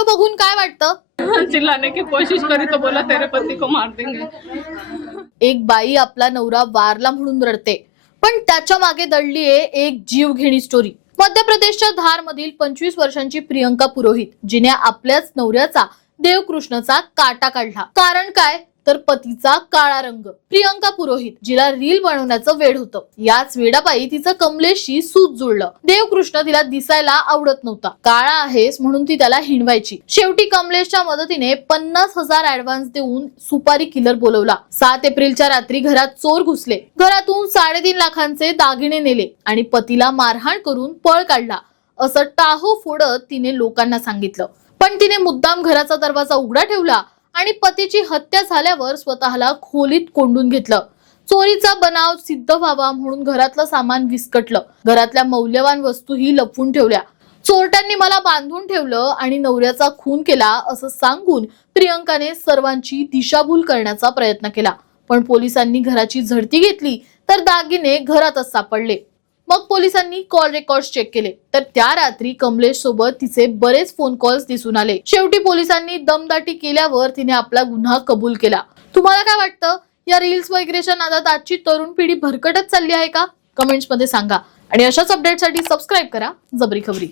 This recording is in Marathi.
व्हिडिओ बघून काय वाटतं? चिल्लाने की कोशिश करी तो बोला तेरे पति को मार देंगे। एक बाई आपला नवरा वारला म्हणून रडते, पण त्याच्या मागे दडलीये एक जीवघेणी स्टोरी। मध्य प्रदेशच्या धार मधील 25 वर्षांची प्रियंका पुरोहित, जिने आपल्याच नवऱ्याचा देवकृष्णचा काटा काढला। कारण काय तर पतीचा काळा रंग। प्रियंका पुरोहित, जिला रील बनवण्याचं वेड होतं, याच वेडापायी तिचं कमलेशशी सूत जुळलं। देवकृष्ण तिला दिसायला आवडत नव्हता, काळा आहेस म्हणून ती त्याला हिणवायची। शेवटी कमलेशच्या मदतीने 50,000 ऍडव्हान्स देऊन सुपारी किलर बोलवला। 7 एप्रिलच्या रात्री घरात चोर घुसले, घरातून 3.5 लाखांचे दागिने नेले आणि पतीला मारहाण करून पळ काढला, असं टाहो फोडत तिने लोकांना सांगितलं। पण तिने मुद्दाम घराचा दरवाजा उघडा ठेवला आणि पतीची हत्या झाल्यावर स्वतःला खोलीत कोंडून घेतलं। चोरीचा बनाव सिद्ध व्हावा म्हणून घरातलं सामान विस्कटलं, घरातल्या मौल्यवान वस्तूही लपवून ठेवल्या। चोरट्यांनी मला बांधून ठेवलं आणि नवऱ्याचा खून केला असं सांगून प्रियंकाने सर्वांची दिशाभूल करण्याचा प्रयत्न केला। पण पोलिसांनी घराची झडती घेतली तर दागिने घरातच सापडले। मग पोलिसांनी कॉल रेकॉर्ड्स चेक केले तर त्या रात्री कमलेश सोबत तिचे बरेच फोन कॉल्स दिसून आले। शेवटी पोलिसांनी दमदाटी केल्यावर तिने आपला गुन्हा कबूल केला। तुम्हाला काय वाटतं? या रील्स वगैरेच्या नादात आजची तरुण पिढी भरकटत चालली आहे का? कमेंट्स मध्ये सांगा आणि अशाच अपडेटसाठी सबस्क्राइब करा जबरी खबरी।